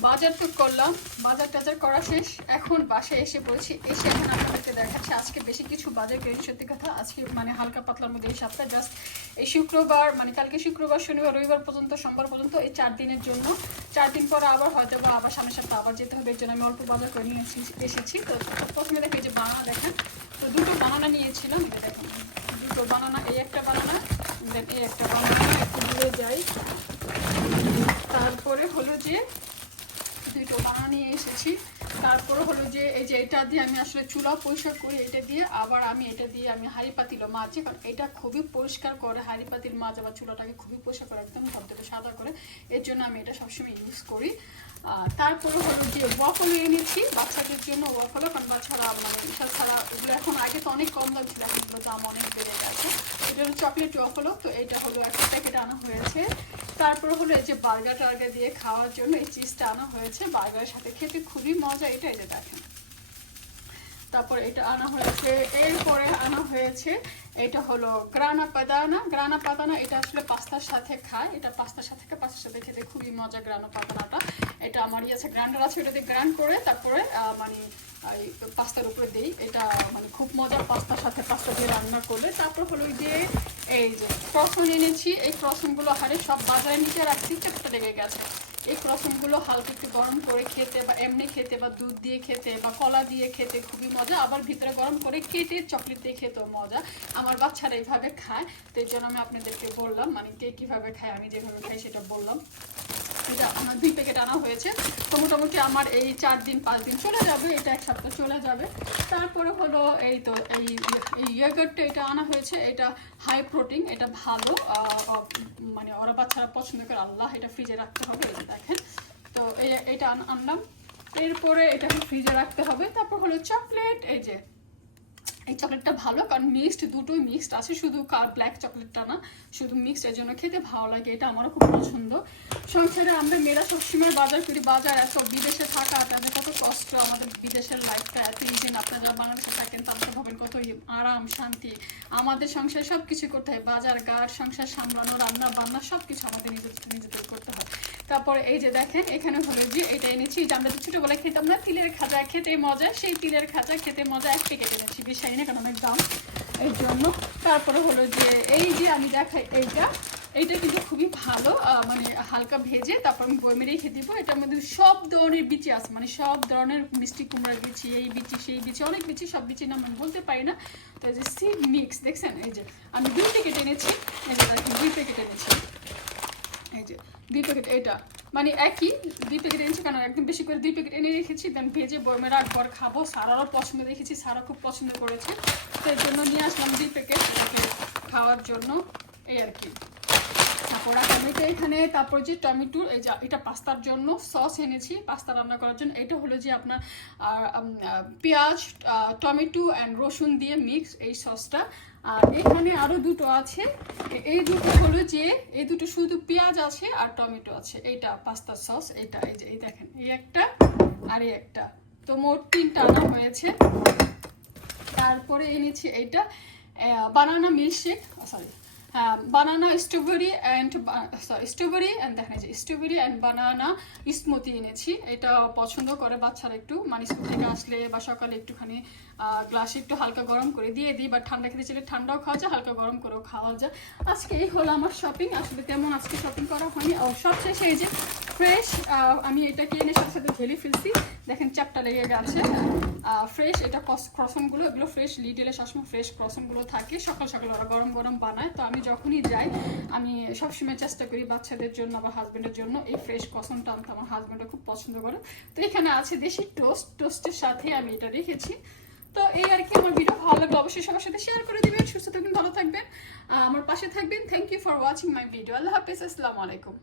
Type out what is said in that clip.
বাজার তো করলাম, বাজার টাজার করা শেষ। এখন বাসায় এসে পড়েছি এসে এখন আপনাদেরকে দেখাচ্ছি, আজকে বেশি কিছু বাজার করিনি সত্যি কথা। আজকে মানে হালকা পাতলার মধ্যে এই সপ্তাহ জাস্ট এই শুক্রবার মানে কালকে শুক্রবার, শনিবার, রবিবার পর্যন্ত, সোমবার পর্যন্ত এই চার দিনের জন্য। চার দিন পরে আবার হয়তো বা আবার সামনের সপ্তাহে আবার যেতে হবে, এর জন্য আমি অল্প বাজার করে নিয়ে এসেছি- তো প্রথমে দেখে যে বানানা দেখেন। তো দুটো বানানা নিয়েছিলাম এটা দেখেন, দুটো বানানা, এই একটা বানানা, দেন এই একটা বানানা, একটু দূরে যাই তারপরে হলো যে দুটো বানানা নিয়ে এসেছি। তারপরে হলো যে, এই যে এটা দিয়ে আমি আসলে চুলা পরিষ্কার করি, এটা দিয়ে আবার আমি এটা দিয়ে আমি হাঁড়ি পাতিল মাঝে কারণ এটা খুবই পরিষ্কার করে, হাঁড়ি পাতিল মাছ আবার চুলাটাকে খুবই পরিষ্কার করে, একদম ধবধবে সাদা করে, এর জন্য আমি এটা সবসময় ইউজ করি। তারপরে হলো যে ওয়াফল এনেছি, বাচ্চাদের জন্য ওয়াফল কারণ বাচ্চারা মানে বিশাল ছাড়া ওগুলো এখন আগে তো অনেক কম দাম ছিল এখন দাম অনেক বেড়ে গেছে। এটা হলো চকলেট ওয়াফলও তো এটা হলো একটা প্যাকেট আনা হয়েছে। তারপরে হলো এই যে বার্গার টার্গার দিয়ে খাওয়ার জন্য এই চিজটা আনা হয়েছে। বার্গারের সাথে খেতে খুবই মজা, এটা এটা দেখেন। তারপর এটা আনা হয়েছে, এরপরে আনা হয়েছে, এটা হলো গ্রানা পাদানা গ্রানা পাদানা এটা আসলে পাস্তার সাথে খায়। এটা পাস্তার সাথে খায়, পাস্তার সাথে খেতে খুবই মজা গ্রানা পাদানাটা এটা আমার ইয়ে আছে গ্রাইন্ডার আছে, ওটাতে গ্রাইন্ড করে তারপরে মানে পাস্তার উপরে দিই। এটা মানে খুব মজা পাস্তার সাথে পাস্তা দিয়ে রান্না করলে তারপর হলো যে, এই যে ক্রসন এনেছি। এই ক্রসনগুলো হারে সব বাজারে নিচে রাখছি চারটা লেগে গেছে। এই ক্রসনগুলো হালকা একটু গরম করে খেতে বা এমনি খেতে বা দুধ দিয়ে খেতে বা কলা দিয়ে খেতে খুবই মজা। আবার ভিতরে গরম করে কেটে চকলেট দিয়ে খেতেও মজা। আমার বাচ্চারা এইভাবে খায়। তো এই জন্য আমি আপনাদেরকে বললাম মানে কে কীভাবে খায়, আমি যেভাবে খাই সেটা বললাম। এটা আমার দুই প্যাকেট আনা হয়েছে। তো মোটামুটি আমার এই চার দিন, পাঁচ দিন চলে যাবে, এটা এক সপ্তাহ চলে যাবে। তারপরে হলো এই তো এই ইয়োগার্টটা এটা আনা হয়েছে, এটা হাই প্রোটিন এটা ভালো মানে ওরা বাচ্চারা পছন্দ করে, আল্লাহ এটা ফ্রিজে রাখতে হবে দেখেন। তো এই- এটা আনলাম, এরপরে এটাকে ফ্রিজে রাখতে হবে। তারপর হলো চকলেট এই যে এই চকলেটটা ভালো, কারণ মিক্সড দুটোই মিক্সড আছে, শুধু কার ব্ল্যাক চকলেটটা না, শুধু মিক্সড এর জন্য খেতে ভালো লাগে, এটা আমারও খুব পছন্দ। সংসারে আমরা মেয়েরা সবসময় বাজার করি, বাজার এত বিদেশে থাকা, তাদের কত কষ্ট, আমাদের বিদেশের লাইফটা এত ইজি না, আপনারা বাংলাদেশে থাকেন, তাদের ভাবেন কত আরাম, শান্তি। আমাদের সংসারে সব কিছু করতে হয়, বাজার, ঘাট, সংসার সামলানো, রান্না বান্না সব কিছু আমাদের নিজেদের নিজেদের করতে হয়। তারপরে এই যে দেখেন, এখানে হলো যে এটা এনেছি, যে আমরা তো ছোটবেলায় খেতাম না, তিলের খাজা, খেতে মজা, সেই তিলের খাজা, খেতে মজা, এক প্যাকেট এনেছি বেশি আইনে কারণ অনেক দাম এই জন্য। তারপরে হলো যে এই যে আমি দেখাই এইটা এইটা কিন্তু খুবই ভালো মানে হালকা ভেজে তারপর আমি বই মেরে রেখে দিব। এটার মধ্যে সব ধরনের বিচি আছে মানে সব ধরনের মিষ্টি কুমড়ার বিচি, এই বিচি, সেই বিচি, অনেক বিচি, সব বিচির নাম আমি বলতে পারি না। তো এই যে সিড মিক্স দেখছেন? এই যে আমি দুই প্যাকেট এনেছি, এই যে দুই প্যাকেট এনেছি। এই যে দুই প্যাকেট এটা মানে একই দুই প্যাকেট এনেছি কারণ একদম বেশি করে দুই প্যাকেট এনে রেখেছি দেন ভেজে বয়মে রাখব আর খাব। সারারও পছন্দ, দেখেছি সারা খুব পছন্দ করেছে। তো এর জন্য নিয়ে আসলাম দুই প্যাকেট খাওয়ার জন্য, এই আর কি। তারপর টমেটো এখানে, তারপর যে টমেটো, এই যে এটা পাস্তার জন্য সস এনেছি, পাস্তা রান্না করার জন্য। এটা হলো যে আপনার পেঁয়াজ টমেটো অ্যান্ড রসুন দিয়ে মিক্স এই সসটা। আর এখানে আরও দুটো আছে। এই দুটো হলো যে, এই দুটো শুধু পেঁয়াজ আছে আর টমেটো আছে। এইটা পাস্তা সস, এইটা, এই যে, এই দেখেন, এই একটা আর এই একটা। তো মোট তিনটা আনা হয়েছে। তারপরে এনেছি এইটা banana milkshake sorry banana strawberry and sorry strawberry and দেখা যায় স্ট্রবেরি অ্যান্ড বানানা স্মুতি এনেছি। এটা পছন্দ করে বাচ্চারা একটু। মানে স্কুল থেকে আসলে বা সকালে একটুখানি গ্লাসে একটু হালকা গরম করে দিয়ে দিই। বা ঠান্ডা খেতে চাইলে ঠান্ডাও খাওয়া যায়, হালকা গরম করেও খাওয়া যায়। আজকে এই হলো আমার শপিং আসলে তেমন আজকে শপিং করা হয়নি। সবশেষে এই যে ফ্রেশ আমি এটাকে এনে সাথে সাথে ঢেলে ফেলছি। দেখেন চাপটা লেগে গেছে। ফ্রেশ এটা ক্রসনগুলো এগুলো ফ্রেশ লিডেলে সবসময় ফ্রেশ ক্রসনগুলো থাকে। সকাল সকাল ওরা গরম গরম বানায়। তো আমি যখনই যাই, আমি সবসময় চেষ্টা করি বাচ্চাদের জন্য বা হাজব্যান্ডের জন্য এই ফ্রেশ কসমটা আনতে। আমার হাজব্যান্ডটা খুব পছন্দ করে। তো এখানে আছে দেশি টোস্ট টোস্টের সাথে আমি এটা রেখেছি। তো এই আর কি আমার ভিডিও ভালো লাগলে অবশ্যই সবার সাথে শেয়ার করে দিবেন। সুস্থ থাকবেন ভালো থাকবেন। আমার পাশে থাকবেন। Thank you for watching my video আল্লাহ হাফিজ। আসসালামু আলাইকুম।